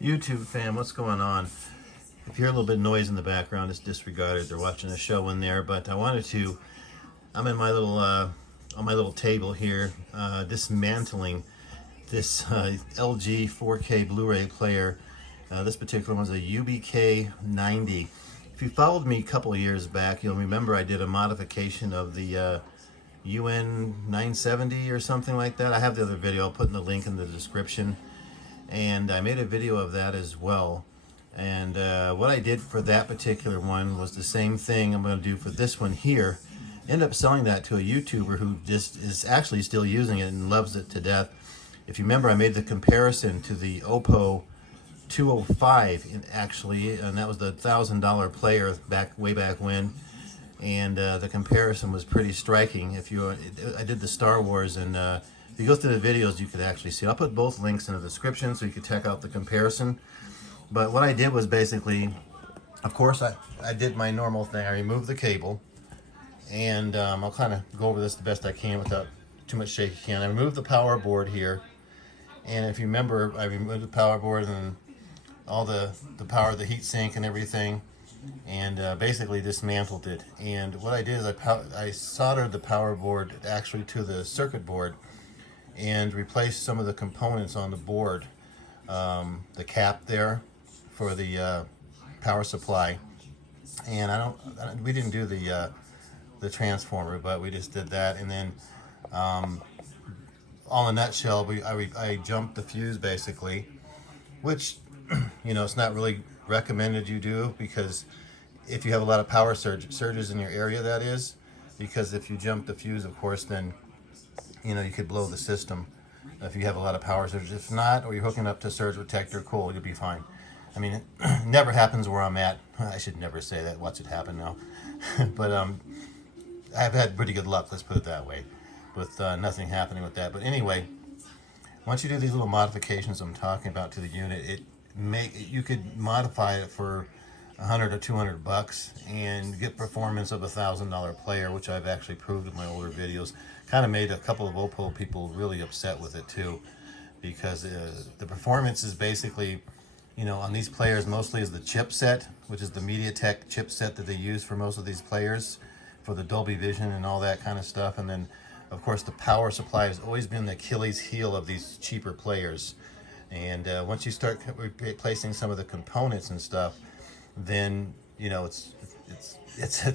YouTube fam, what's going on? If you hear a little bit of noise in the background, it's disregarded. They're watching a show in there, but I wanted to, I'm in my little, on my little table here, dismantling this LG 4K Blu-ray player. This particular one's a UBK90. If you followed me a couple of years back, you'll remember I did a modification of the UN970 or something like that. I have the other video. I'll put in the link in the description. And I made a video of that as well. And what I did for that particular one was the same thing I'm going to do for this one here. End up selling that to a YouTuber who just is actually still using it and loves it to death. If you remember, I made the comparison to the Oppo 205 actually, and that was the $1,000 player way back when. And the comparison was pretty striking. I did the Star Wars, and if you go through the videos, you could actually see. I'll put both links in the description so you could check out the comparison. But what I did was basically, of course, I did my normal thing. I removed the cable, and I'll kind of go over this the best I can without too much shaky can. I removed the power board here, and if you remember, I removed the power board and all the power of the heat sink and everything, and basically dismantled it. And what I did is I soldered the power board actually to the circuit board and replaced some of the components on the board, the cap there for the power supply. And we didn't do the transformer, but we just did that. And then all in a nutshell, I jumped the fuse basically, which you know, it's not really recommended you do, because if you have a lot of power surges in your area, that is, because if you jump the fuse, of course, then you know you could blow the system if you have a lot of power surges. If not, or you're hooking up to surge protector, cool, you'll be fine. I mean, it never happens where I'm at. I should never say that. Watch it happen now. But I've had pretty good luck, let's put it that way, with nothing happening with that. But anyway, once you do these little modifications I'm talking about to the unit, you could modify it for $100 or $200 and get performance of a $1,000 player, which I've actually proved in my older videos. Kind of made a couple of Oppo people really upset with it too, because the performance is basically, you know, on these players mostly is the chipset, which is the MediaTek chipset that they use for most of these players for the Dolby Vision and all that kind of stuff. And then of course the power supply has always been the Achilles heel of these cheaper players. And once you start replacing some of the components and stuff, then you know it's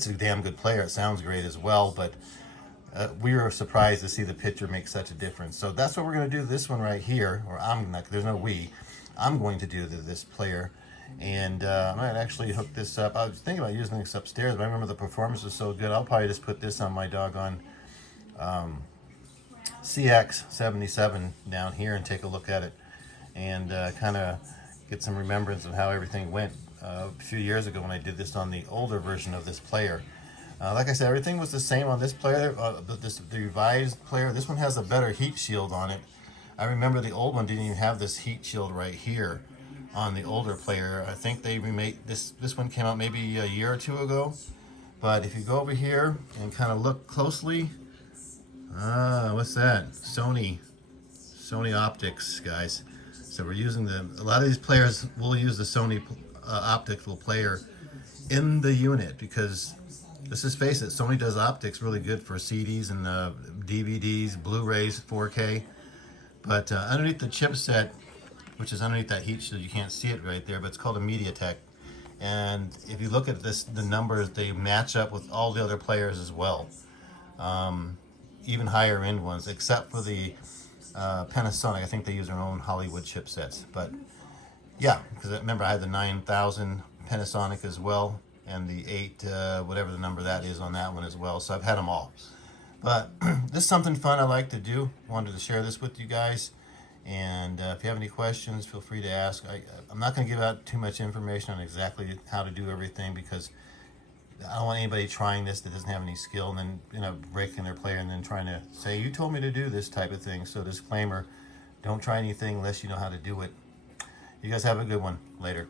a damn good player. It sounds great as well, but we were surprised to see the picture make such a difference. So that's what we're going to do this one right here, or I'm not. There's no we. I'm going to do this player, and I might actually hook this up. I was thinking about using this upstairs, but I remember the performance was so good. I'll probably just put this on my doggone CX77 down here and take a look at it, and kind of get some remembrance of how everything went a few years ago when I did this on the older version of this player. Like I said, everything was the same on this player, the revised player. This one has a better heat shield on it. I remember the old one didn't even have this heat shield right here on the older player. I think they remade this one came out maybe a year or two ago. But if you go over here and kind of look closely, what's that? Sony optics, guys. So we're using a lot of these players will use the Sony optical player in the unit, because let's just face it, Sony does optics really good for CDs and DVDs, Blu-rays, 4K. But underneath the chipset, which is underneath that heat shield, you can't see it right there, but it's called a MediaTek. And if you look at the numbers, they match up with all the other players as well, even higher end ones, except for the Panasonic. I think they use their own Hollywood chipsets. But yeah, because remember I had the 9000 Panasonic as well, and the 8 whatever the number that is on that one as well. So I've had them all. But this is something fun I like to do. Wanted to share this with you guys. And if you have any questions, feel free to ask. I'm not going to give out too much information on exactly how to do everything, because I don't want anybody trying this that doesn't have any skill and then, you know, breaking their player and then trying to say, you told me to do this type of thing. So disclaimer, don't try anything unless you know how to do it. You guys have a good one. Later.